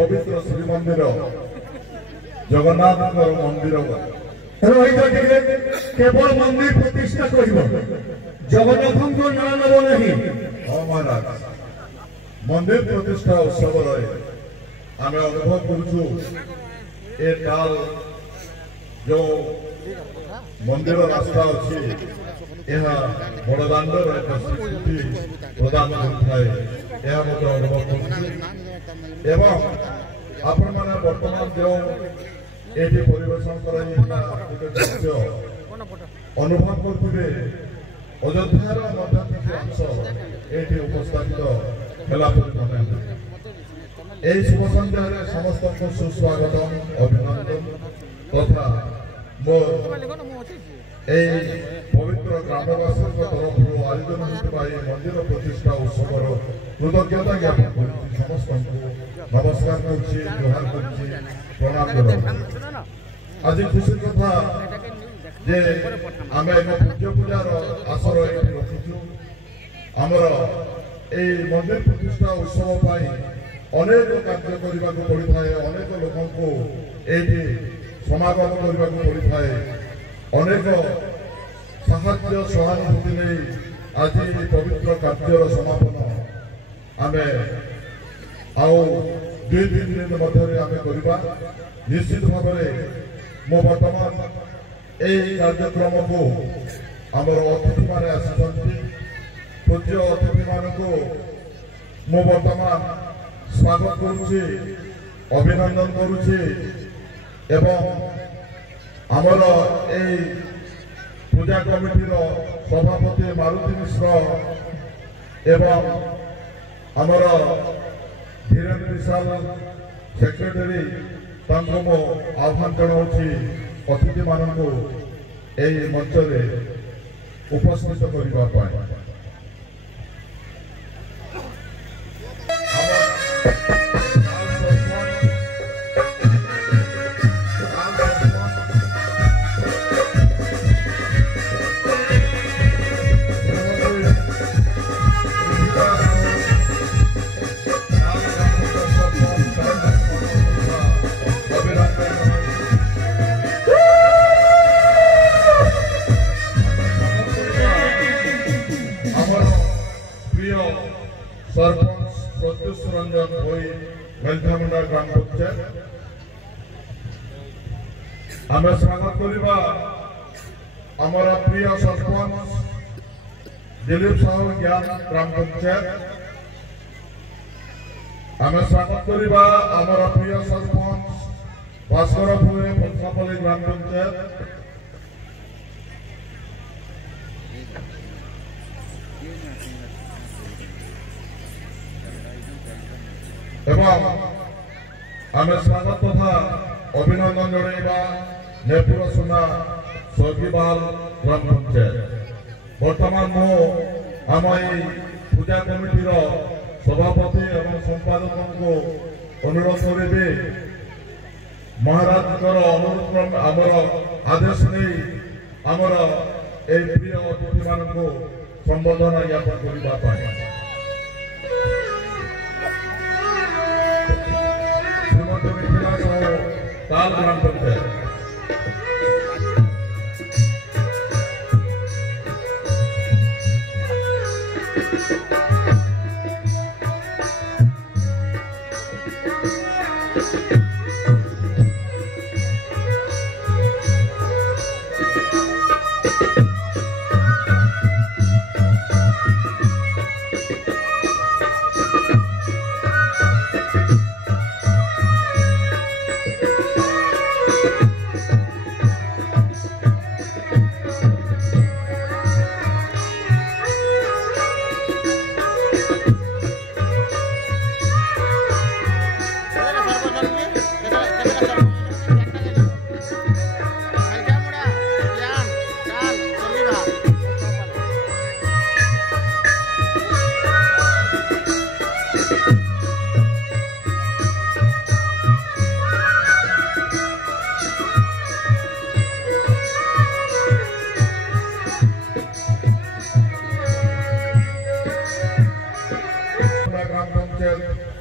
पवित्र श्रीमंदिर जगन्नाथ मंदिर केवल मंदिर प्रतिष्ठा कर जगन्नाथ ना नब नहीं। हाँ महाराज मंदिर प्रतिष्ठा उत्सव आम अनुभव कर जो मंदिर रास्ता अच्छी यह बड़दाण्डर एक स्वीकृति प्रदान करए अनुभव कर आपण मैंने बर्तमान जो ये परिवेशन कर अनुभव करते अयोध्यार अंश ये उपस्थापित है शुभ सन्ध्या समस्त सुस्वागत अभिनंदन तथा मोर पवित्र ग्रामवासी तरफ आयोजन होता मंदिर प्रतिष्ठा उत्सव कृतज्ञता ज्ञापन कर समस्त नमस्कार कर प्रणाम आज खुशी कथा जे आम एक पूज्य पूजार आसर ये रखीचु आमर ए मंदिर प्रतिष्ठा उत्सव अनेक कार्य करने को पड़ता है अनेक लोक ये समागम करने को पड़ता है अनेक साहाय्य सहानुभूति नहीं आज पवित्र कार्यर समापन आम आउ दुई तीन दिन मध्य आम करवा निश्चित भाव मो बर्तमान यही कार्यक्रम को आमर अतिथि मान आसी पूज्य अतिथि मान मो बर्तमान स्वागत करुच्ची अभिनंदन करुच्ची एवं आमर ए पूजा कमिटीर सभापति मारुति मिश्र एवं आमर धीरेन्द्र विशाल सेक्रेटरी मो आह्वान जनाऊँगी अतिथि मान मंच उपस्थित करने सरपंच प्रत्युष रंजन भोई मेलठामुंडा ग्राम पंचायत आम स्वागत करवा आमर प्रिय सरपंच दिलीप साहू ज्ञान ग्राम पंचायत आम स्वागत करवा आमर प्रिय सरपंच भास्कर भोई पंचापल्ली ग्राम पंचायत एवं आम स्वागत तथा अभिनंदन जनवा नेपुर सुना स्वर्गीबाल ग्राम पंचायत बर्तमान मो आम पूजा कमिटीर सभापति एवं संपादक को अनुरोध करी महाराज अनुरोध आमर आदेश नहीं आमर ए प्रिय अतिथि मान संबर्धना ज्ञापन करने ताल ग्राम पंचायत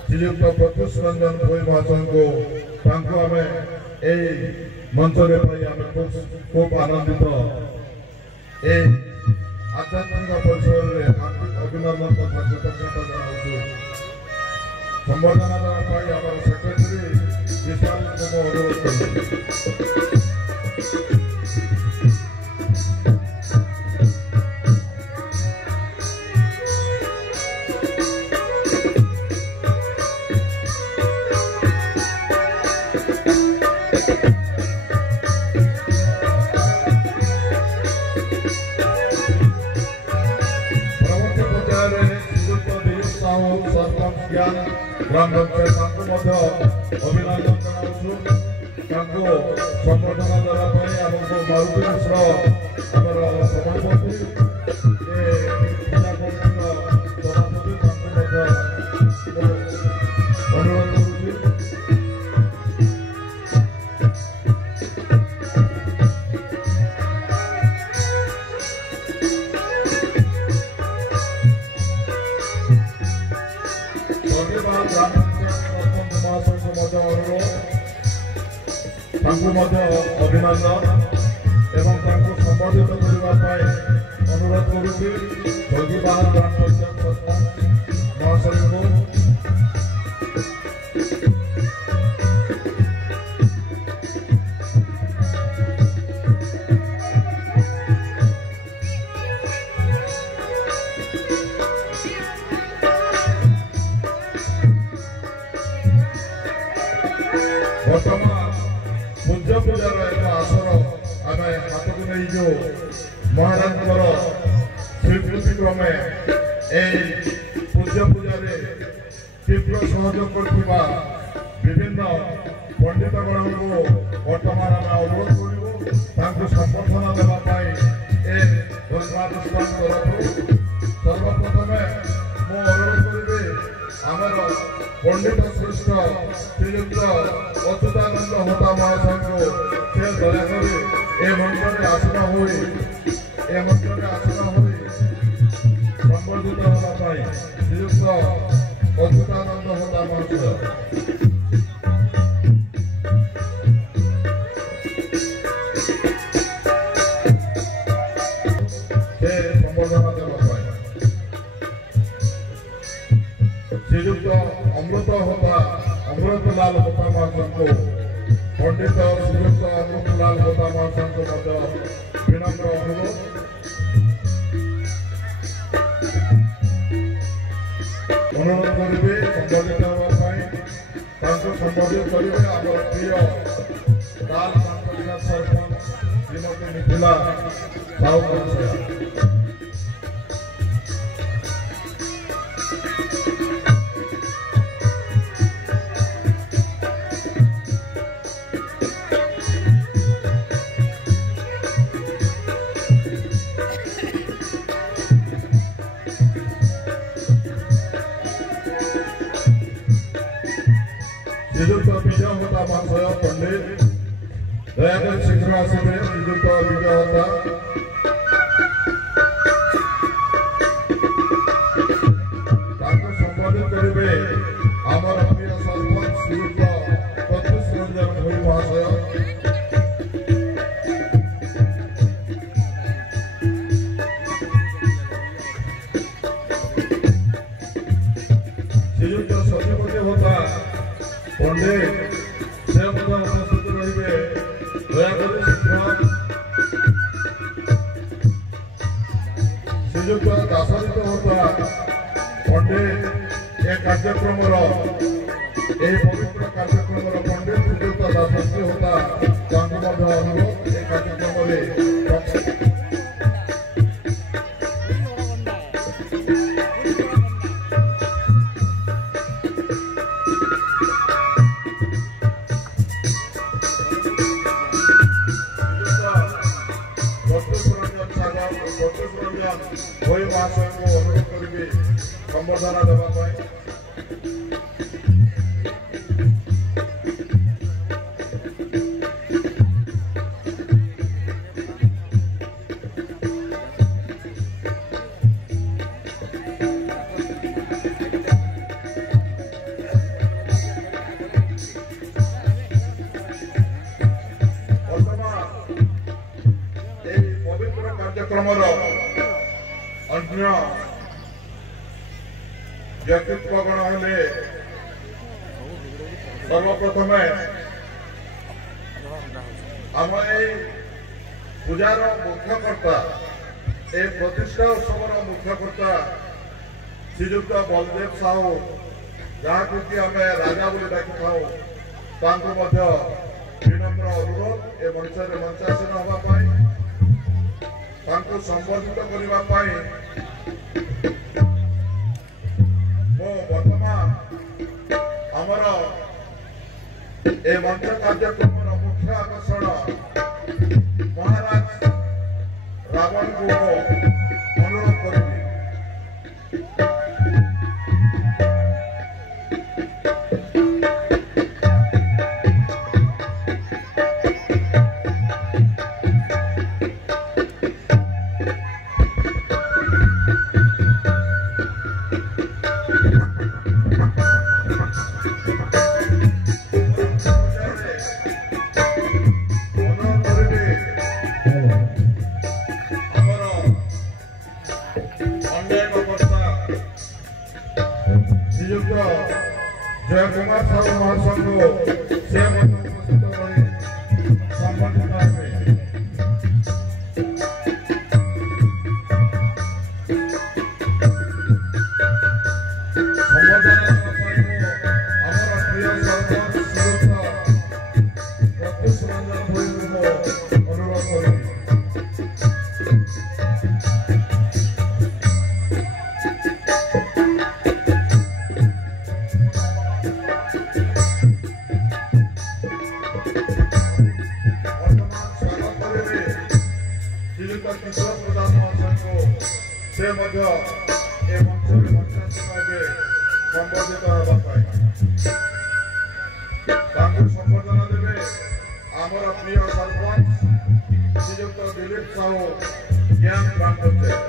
श्रीयुक्त प्रत्युष रंजन भोई महाशय को आम मंचरे खूब आनंदित आध्यात्मिक परिसर में अभिनंदन तथा कृतज्ञता जनाऊँ संबर्धना देवाई सेक्रेटरी विशाल को अनुरोध कर ग्राम पंचायत अभिनंदन जनाऊँ संबर्धना देवाई आमको मारुति मिश्र आम सभापति अनुरोध अभिनंदन एवं संबोधित करने अनुरोध करुच्ची जगीबाहर ग्राम पंचायत सरपंच महाशय को वर्तमान पूज्य पूजार एक आसर आम हाथ को नहीं जो महाराज स्वीकृति क्रमे पूज्य पूजार तीव्र सहयोग कर विभिन्न पंडितगण को वर्तमान आम अनुरोध करूँ संबर्धना देवाई तरफ सर्वप्रथमे मु अनुरोध करी आमर पंडित श्रेष्ठ श्रीयुक्त अच्युतानंद होता महाशय को से दयाकर ए मंचरे आसना संबर्धित होगा श्रीयुक्त अच्युतानंद होता महाशय श्रीयुक्त अमृतलाल होता महाशय को पंडित श्रीयुक्त अमृतलाल होता महाशय को विनम्र अनुरोध करेंगे संबोधित होगा संबोधित करेंगे आम प्रिय लाल सरपंच श्रीमती मिथिला साहू श्रीयुक्त विजय होता महाशय पंडित दयाकर शीघ्र आसवे श्रीयुक्त विजय होता संबोधित करेंगे आमर प्रिय सरपंच श्रीयुक्त प्रत्युष रंजन भोई महाशय श्रीयुक्त सचिव होता पंडित से उपस्थित रहे दयाकर शीघ्र श्रीयुक्त दासरित होता पंडित ए कार्यक्रम पवित्र कार्यक्रम पंडित श्रीयुक्त दासरित होता अनुरोध ए कार्यक्रम भोई महाशय को अनुरोध करेंगे संबर्धना देवाई कार्यक्रम अन्य व्यक्तित्वगण हेले सर्वप्रथम आम पूजार मुख्यकर्ता ए प्रतिष्ठा उत्सव मुख्यकर्ता श्रीजुक्त बलदेव साहू जहाँ कि आम राजा बोली डाकी था विनम्र अनुरोध ए मंच में मंचासीन होगापाई संबोधित करने वर्तमान आमर ए मंच कार्यक्रम मुख्य आकर्षण महाराज रावण को अनुरोध करें। जय कुमार साहू महासंघ से उपस्थित रहे संबंधित संबोधना देवे आमर प्रिय सरपंच श्रीजुक्त दिलीप साहू ज्ञान ग्राम पंचायत।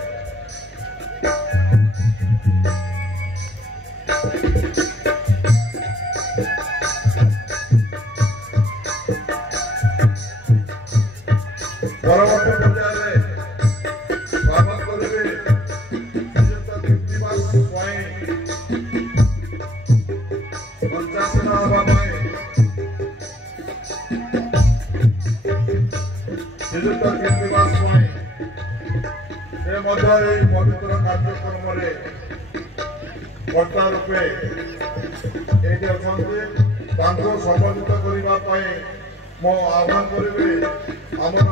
परवर्ती पर्याय स्वागत करेंगे श्रीजुक्त कृतिवास स्वाई मंचासीन होगापाई श्रीजुक्त कृतिवास स्वाई से पवित्र कार्यक्रम कर्ता रूपे ये संबोधित करने मो आह्वान करेंगे आमर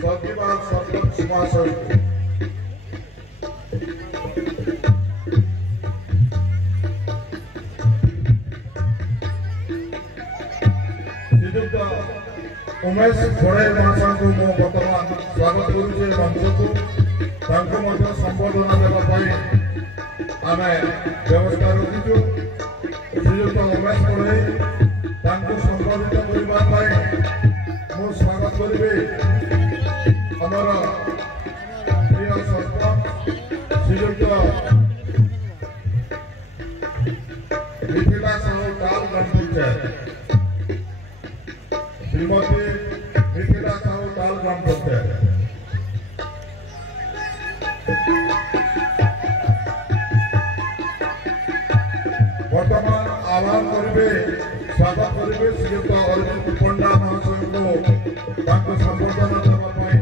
सजीवा सरपंच महाशय श्रीजुक्त उमेश घोड़ाई महाशय को मो बर्तमान स्वागत करुचे मंच को संबोधना देवाई आम व्यवस्था रखीचु। श्रीजुक्त उमेश घोड़ाई संबोधित करने मु स्वागत करी आमर प्रिय सरपंच श्रीजुक्त मिथिला साहू ताल ग्राम पंचायत श्रीमती मिथिला साहू ताल ग्राम पंचायत। वर्तमान आह्वान करेंगे स्वागत करेंगे श्रीयुक्त अरविंद पंडा महाशय को संबोधना देवाई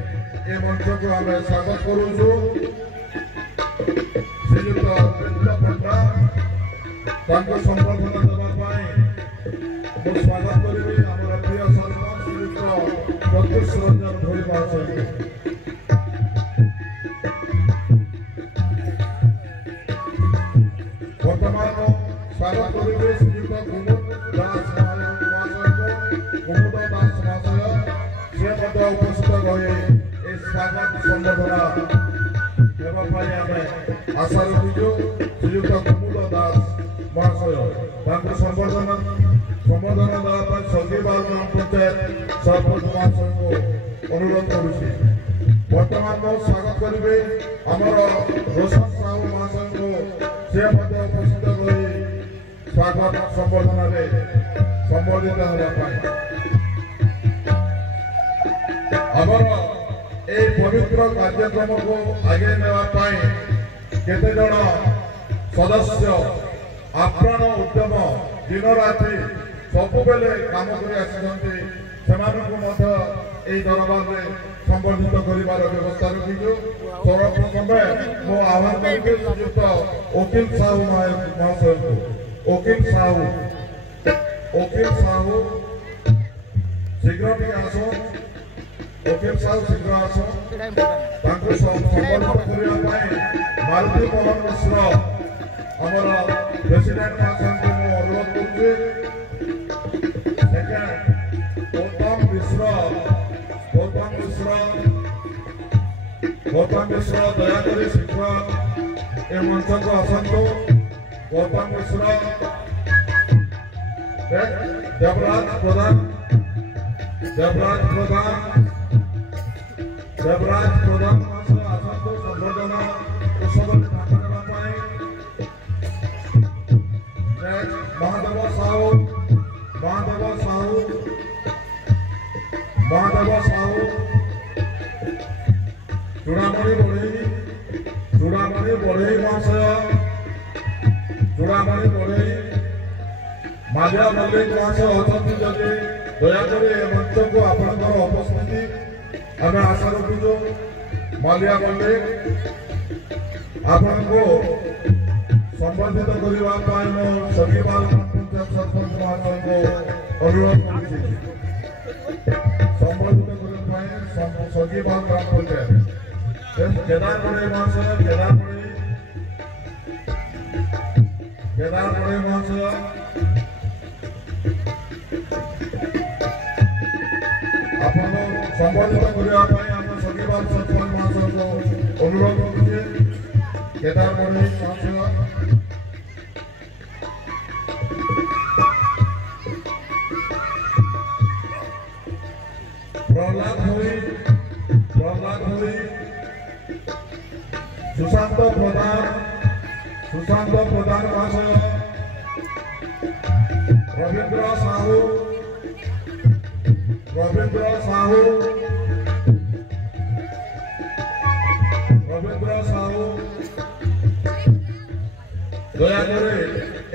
ए मंच को आम स्वागत करुचु। श्रीयुक्त अरविंद पंडा संबोधना देवाई मुझे स्वागत करेंगे आमर प्रिय सरपंच श्रीयुक्त प्रत्युष रंजन भोई महाशय को। वर्तमान स्वागत करेंगे श्रीयुक्त कुमुद दास महाशय को। कुमुद दास महाशय से उपस्थित रहे स्वागत संबोधना देवाई आम आशा रखीचु। श्रीयुक्त कुमुद दास महाशय संबोधना देवाई सजीवा ग्राम पंचायत सरपंच महाशय को अनुरोध करुच्ची। वर्तमान स्वागत करेंगे आमर रोशन साहू महाशय को से उपस्थित रही स्वागत संबोधना संबोधित होगा। आमर এই পবিত্র কার্যক্রমକୁ ଆଗେଇ ନେବା ପାଇଁ କେତେ ଜଣ ସଦସ୍ୟ ଆପ୍ରାଣ ଉଦ୍ୟମ ଦିନ ରାତି ସବୁବେଳେ କାମ କରି ଆସିଛନ୍ତି ସେମାନଙ୍କୁ ମଧ୍ୟ এই দরবারে সম্বর্ধিত করিবার ব্যবস্থা রখিছু। সর্বপ্রথমে মো আহ্বান করিবি শ্রীযুক্ত ওকিল সাহু মহাশয়ଙ୍କୁ। ওকিল সাহু শীঘ্র টিকে আস। ওকিল সাহু শীঘ্র আস। তাଙ୍କୁ সম্বর্ধিত করিবা ପାଇଁ মালতী মোহন মিশ্র আমার প্রেসিডেন্ট মহাশয়ଙ୍କୁ ମୁଁ ଅନୁରୋଧ କରୁଛି। সেকেন্ড গৌতম মিশ্র দয়াকরি শীঘ্র এ মঞ্চକୁ ଆସନ୍ତୁ। গৌতম মিশ্র দেবরাজ প্রধান মহাশୟ ଆସନ୍ତୁ ସମ୍ବର୍ଦ୍ଧନା ଉତ୍ସବରେ ଭାଗ ନେବା ପାଇଁ। ମହାଦେବ ସାହୁ ଚୂଡ଼ାମଣି ବଢ଼େଇ ମହାଶୟ ମାଲିଆ ମଲ୍ଲିକ ମହାଶୟ ଅଛନ୍ତି ଯଦି ଦୟାକରି ଏ ମଞ୍ଚକୁ ଆପଣଙ୍କର ଉପସ୍ଥିତି ଆମେ ଆଶା ରଖୁଛୁ। ମାଲିଆ ମଲ୍ଲିକ ଆପଣଙ୍କୁ ସମ୍ବର୍ଦ୍ଧିତ କରିବା ପାଇଁ ମୁଁ ସଗୀବାଲ ପଞ୍ଚାୟତ ସରପଞ୍ଚ ମହାଶୟଙ୍କୁ ଅନୁରୋଧ କରୁଛି। ସମ୍ବର୍ଦ୍ଧିତ କରିବା ପାଇଁ ସଗୀବାଲ ଗ୍ରାମ ପଞ୍ଚାୟତ केदार बड़े महाशय ଆପଣ ସମ୍ବର୍ଦ୍ଧିତ କରିବା ପାଇଁ ଆମେ ସଗୀବାଲ ସରପଞ୍ଚ ମହାଶୟଙ୍କୁ ଅନୁରୋଧ କରୁଛେ। କେଦାର ବଡ଼େ ମହାଶୟ ପ୍ରହ୍ଲାଦ ଭୋଇ सुशांत प्रधान महाशय रवींद्र साहू दयाकरी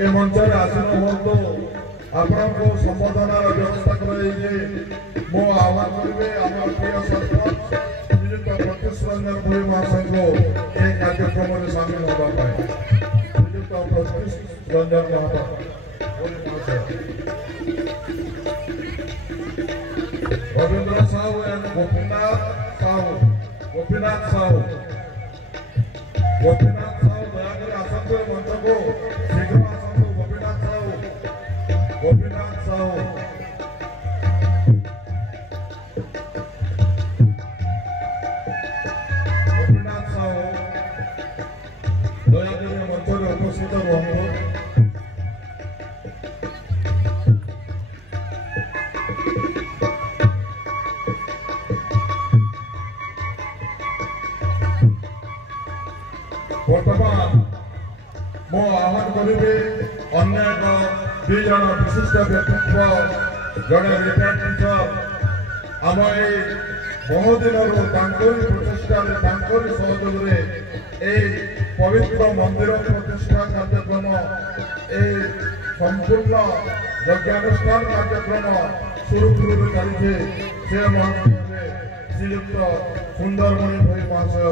ए मंचरे आसीन हुंतु। आपनको संबोधनार व्यवस्था कराइए मो आह्वान करिबे आम प्रिय सरपंच श्रीयुक्त प्रत्युष रंजन भोई महाशय को एक कार्यक्रम में शामिल होगा पाए। श्रीयुक्त प्रत्युष रंजन भोई महाशय रवींद्र साहू एंड गोपीनाथ साहू दयाकरी आसନ୍ତୁ मंच को शीघ्र आसନ୍ତୁ। गोपीनाथ साहू दयाकरी मंचरे उपस्थित रुहतु। बर्तमान मो आह्वान करी अन्य दुई जन विशिष्ट व्यक्तित्व जड़े रिटायर्ड टीचर आम बहु दिन प्रचेषा सहयोग पवित्र मंदिर प्रतिष्ठा कार्यक्रम संपूर्ण यज्ञानुष्ठान कार्यक्रम सुरुखुरु चलती से श्रीयुक्त सुंदरमणि भोई महाशय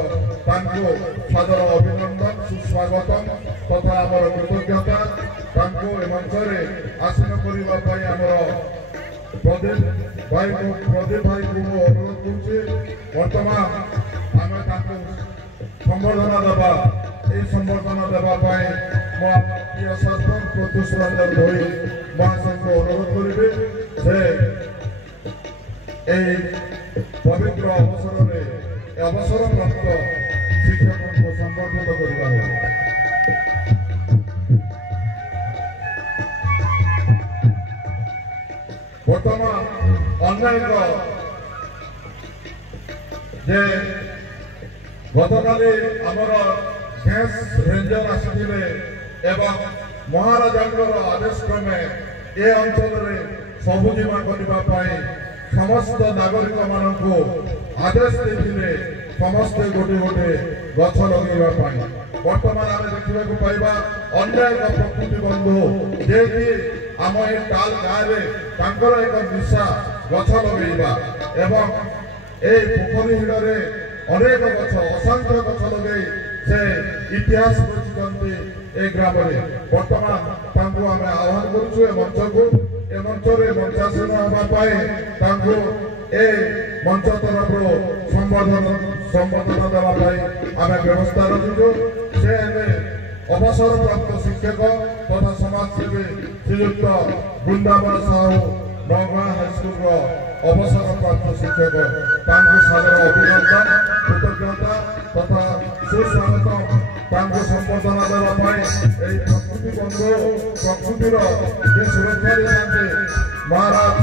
सादर अभिनंदन सुस्वागत तथा आमर कृतज्ञता मंचरे आसन करने प्रदीप भाई को अनुरोध कर बर्तमान आम संबर्धना देवा संबर्धना देवाई प्रिय सरपंच प्रत्युष रंजन भोई महाशय को अनुरोध करी से पवित्र अवसर प्राप्त शिक्षक को संबर्धित करवा। बर्तमान अन्य गतकाली आमर गैस रेंजर आसिले एवं महाराजा आदेश क्रमे ए अंचल सबुजीमा करने समस्त नागरिक मानक आदेश देते समस्ते गोटे गोटे गछ लगे बर्तमान आम देखा पाइबा अन्य एक प्रकृति बंधु जे कि आम ए टाल गाँव एक निशा गछ लगेगा एवं ए पोखरी हिड़े अनेक गछ असंख्य गछ लगे से इतिहास रचिंट ए ग्राम बर्तमान आम आह्वान करुचु मंच को ए मंच मंचासीन हाँपाई ए मंच तरफ संबर्धना देवाई आम व्यवस्था रखिचु से अवसर प्राप्त शिक्षक तथा समाजसेवी श्रीयुक्त वृंदावन साहू नौगाँ हाईस्कूल अवसर प्राप्त शिक्षक सादर अभिनंदन कृतज्ञता तथा सुस्वागत संबर्धना देवाई प्रकृति बंधु प्रकृतिर सुरक्षा देते महाराज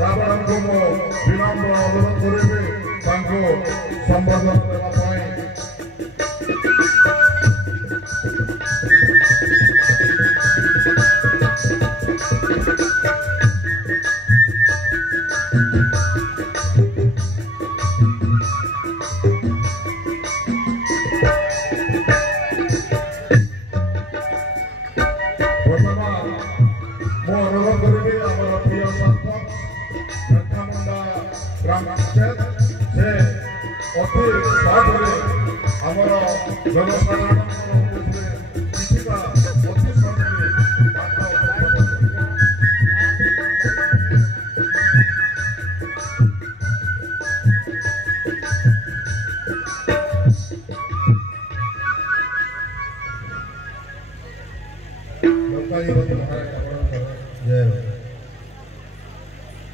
रावण को मो विनम्र अनुरोध करी संबर्धना देवाई ग्राम पंचायत से अति सहजरे आमर जनसाधारण किछिटा अति सहजरे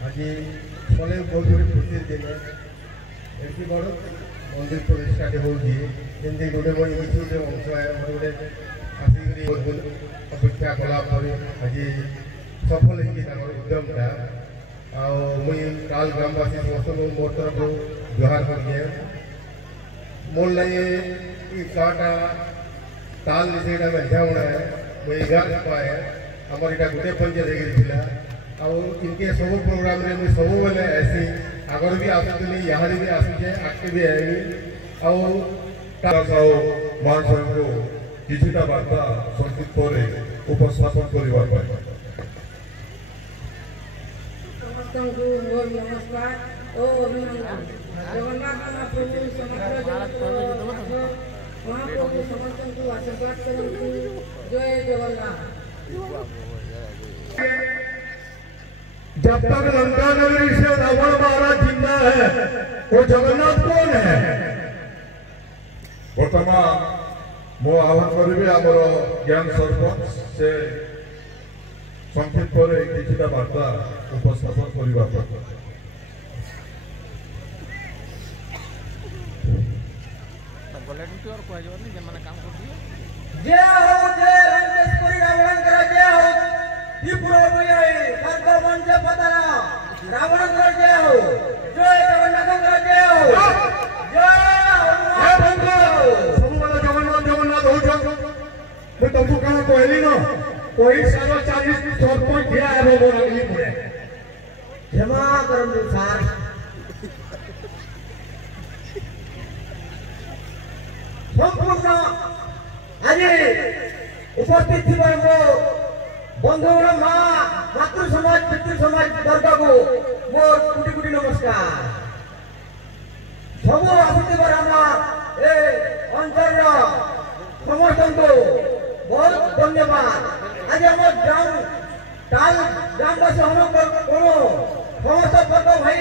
आज फले बहुत खुशी दिन एमती बड़ मंदिर प्रतिष्ठा होती गोटे बड़ी गोटे अंश गोटे आसिक अपेक्षा कलापर आज सफल उद्यमटा मुई काल ग्रामवासी समस्त मोर तरफ जुहार कर मोर लगे काटा ताल से मेझावणा है मुझे 11 पाए आमर यहाँ गोटे पंचायत इनके सब प्रोग्राम रे मुझे सब बेले ऐसी आगर भी आसुनी यहाँ भी आसुचे आगे भी आएगी महाशय को किछिटा वार्ता संक्षिप्त उपस्थापन करने नमस्कार ओ अभिनंदन जगन्नाथ महाप्रभु समग्र जगत महाप्रभु समस्त को आशीर्वाद करती जय जगन्नाथ। जब तक लंका नगरी से रावण महाराज जिंदा है वो जगन्नाथ कौन है? वर्तमान मो आह्वान करी आमर ज्ञान सरपंच से संक्षिप्त किछिटा वार्ता उपस्थापन करने जय हो जय लंकेश्वरी रावण जय हो त्रिपुरा सर्ववंश पतना रावण जय हो जय जगन्नाथ जय हो जय जगन्नाथ जगन्नाथ हो तुमको कहा कहली न कोई 40 सरपंच ठिया है वो लगली पड़े क्षमा करम सार संपूर्ण आज उपस्थित थी बंधु मातृ समाज पितृ समाज वर्ग को मोर कोटि कोटि नमस्कार सब आसुवर ए अंचल समस्त को बहुत धन्यवाद। आज आम ग्राम टाल ग्रामवासी हम समस्त वर्ग भाई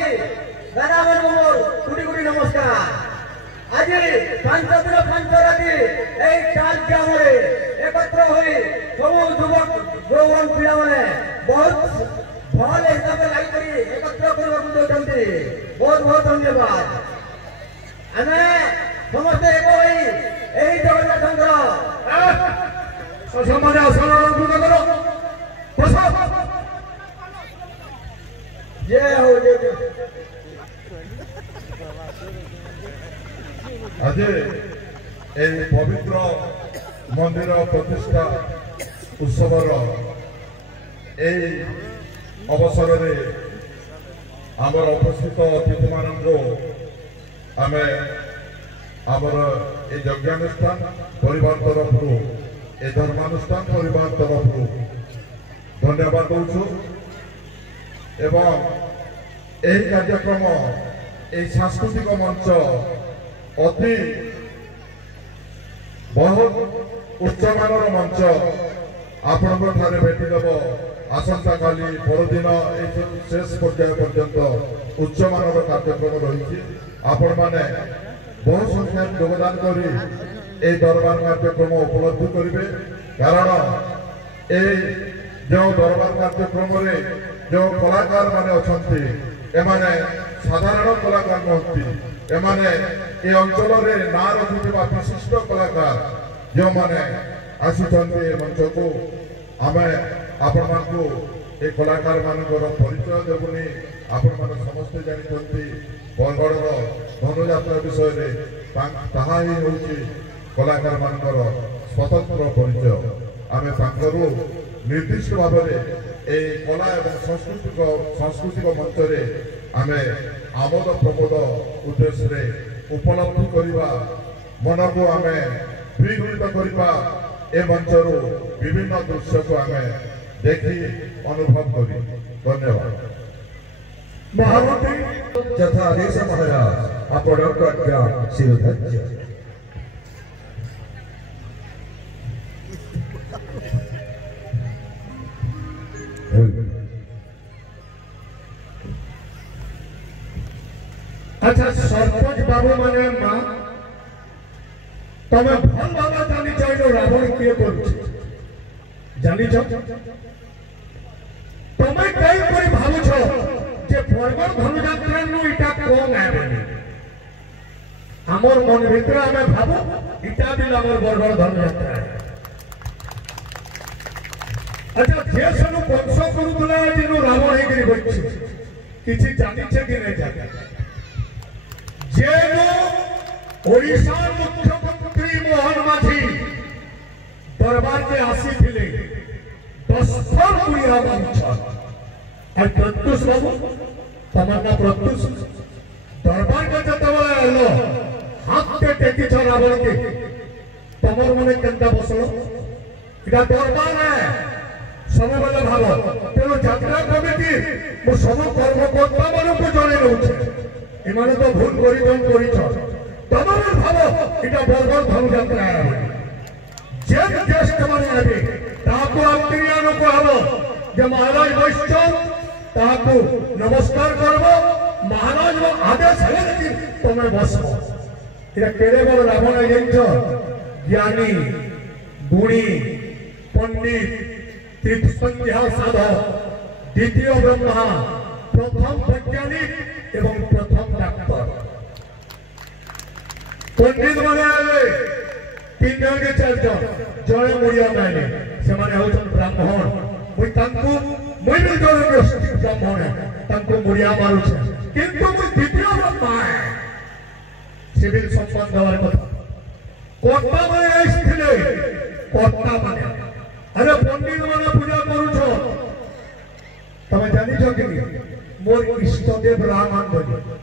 दादा मान को मोर कोटि कोटि नमस्कार। आज 5 दिन 5 राति टाल ग्राम एकत्र हो सब युवक यौवन पिला मैंने बहुत भल हिसाब से लगी एकत्र करते बहुत बहुत धन्यवाद। आम समस्ते एक यही जगन्नाथ जय हो जय आज ए पवित्र मंदिर प्रतिष्ठा उत्सवर अवसर आमर उपस्थित अतिथि मानक आमे आमर ए यज्ञानुष्ठान परिवार तरफ ए धर्मानुष्ठान परिवार तरफ धन्यवाद दूँ एवं यही कार्यक्रम ए सांस्कृतिक मंच अति बहुत उच्चमानर मंच आपण भेटिदेव आसंता काली परदिन शेष पर्याय पर्यंत उच्चमानर कार्यक्रम रही आपण मैंने बहुत संख्या योगदान कर दरबार कार्यक्रम उपलब्धि करेंगे कारण ए जो दरबार कार्यक्रम जो कलाकार माने अछंती एमाने साधारण कलाकार नहंती एमाने ए अंचल रे ना रखिथिबा विशिष्ट कलाकार जो माने आसीचंती मंच को आमे आपण मानकु ए कलाकार मानकर परिचय देबुनी आपण माने समस्त जानिचंती बरगड़ धनुयात्रा विषय रे ताहा ही होची कलाकार मानकर स्वतंत्र परिचय आमे तांकरू निर्दिष्ट भाव में कला और सांस्कृतिक मंच रे आमे आमोद प्रमोद उद्देश्य उपलब्धि करवा मन को आमे द्विगुणित करवा ए मंचरू विभिन्न दृश्य को आमे देखी अनुभव करी धन्यवाद महामंत्री जथाधीश महाराज आपण प्रज्ञा शिरोधज्य अच्छा सरपंच बाबू माने मां तमे भल बाबा जानी चाहिए रावण किए करू जानी छ तमे कई करी भाबु छ जे बरगड़ धनुयात्रा नु इटा कोन आबेनी हमर मन भीतर हमें भाबु इटा भी हमर बरगड़ धनुयात्रा अच्छा जे सनु वंश करूतला जिनु रावण हे गिरी बच्ची किछि जानी छ कि नै जानी जेनो ओडिशा मुख्यमंत्री मोहन माझी दरबार के आसी थिले 10 फर पुरिया मंच और प्रत्युष बाबू तमन्ना प्रत्युष दरबार के जतबले आलो हाथ के टेकी छ रावण के तमर मने केंदा बसलो इटा दरबार है सब बेले भालो तेनो यात्रा कमिटी मो सब कर्मकर्ता मानक जणे रहउछे इमाने तो भूल करी तमरे भाव इटा बरगड़ धनुयात्रा जे ज्येष्ठ माने आबे ताको अंतरियानो को हबो जे महाराज वैष्णव ताको नमस्कार करबो महाराज रो आदेश है कि तमे बसो इटा केरे बड़ रावण जेंचो ज्ञानी गुणी पंडित तीर्थ संध्या साधक द्वितीय ब्रह्मा प्रथम वैज्ञानिक एवं प्रथम डॉक्टर पंडित माने आले 3 जन के 4 जन जड़े मुड़िया माने से माने होचन ब्राह्मण मुई तांकु मुई भी जड़े ब्राह्मण है तांकु मुड़िया मारू छे किंतु मुई द्वितीय ब्रह्मा है सिविल संबंध वाला कथा कोट्टा माने आइथिले कोट्टा माने अरे पंडित माने पूजा करू छो तमे जानि छ कि मोर इष्टदेव राम आंदोली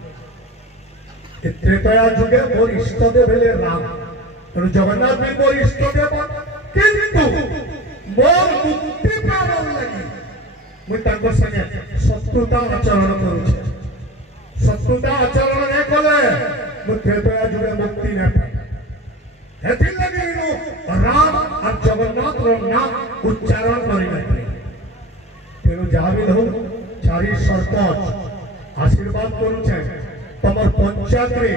त्रेतया जुगे मोर इष्टदेव हेले राम तो जगन्नाथ भी मोर इष्टदेव किंतु मोर मुक्ति पावन लगी मुई तांको संगे शत्रुता आचरण करू छे शत्रुता आचरण नै कले मु त्रेतया जुगे मुक्ति नै पाए हेति लगी नु राम और जगन्नाथ रो नाम उच्चारण करि नै तेनु जाबी हो चारी सरपंच आशीर्वाद करू छे तमर पंचायत रे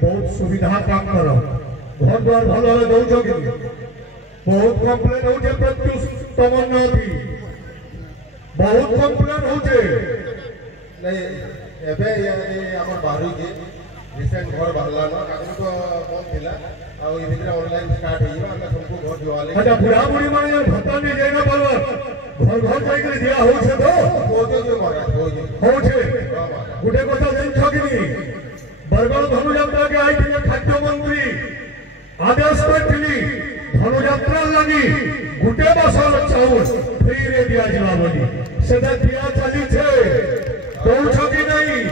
बहुत सुविधा काम करो घर द्वार भलो हे दउ छ कि बहुत कंप्लेन हो जे प्रत्युष तमन्ना भी बहुत कंप्लेन हो जे नहीं एबे ये हमर बाहरी के रिसेंट घर बाहरला ना कागज तो बंद थिला आ ई भितर ऑनलाइन स्टार्ट होइबा हम सबको घर जोवाले अच्छा बुढ़ा बुढ़ी माने भत्ता नहीं जाएगा बाबा घर घर जाई के दिया हो छे तो हो जो महाराज हो छे गुटे কথা জানি ছকিনি बरगड़ धनुयात्रा के आई थी खाद्य मंत्री आदेश करथिली धनुयात्रा लगी गुटे बसल चाउल फ्री रे दिया जिला बोली सेदा दिया चली छे दउ छ कि नहीं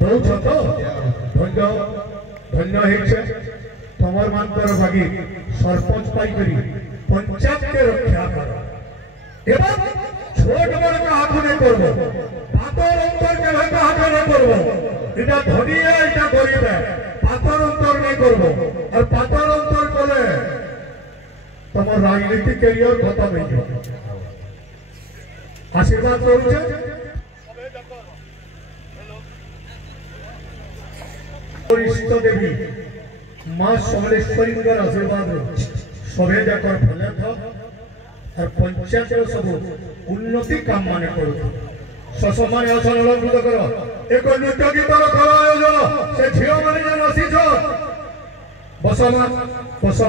দৌছ তো ধন্য ধন্য হয়েছে তোমার মানকর ভাগি সরপঞ্চ পাইকরি পঞ্চায়েতকে রক্ষা কর এবং ছোট বড় কাহাকে নেই করবো পাতর অন্তর কেবে কাহাকে নেই করবো এটা ধনিয়া এটা গরিবে পাতর অন্তর নেই করবো আর পাতর অন্তর করলে তোমার রাজনীতি ক্যারিয়ার খতম হয়ে যাবে আশীর্বাদ করছে ইষ্ট দেবী মা সমলেশ্বরীঙ্কর আশীর্বাদ সবে যাকর ফলে থাক আর পঞ্চায়েতের সব উন্নতি কাম মানে করুক সসম্মানে আসন অলঙ্কৃত কর এক নৃত্য গীতর কর আয়োজন সে ঝিও মানে যেন আসিছ বস মা বস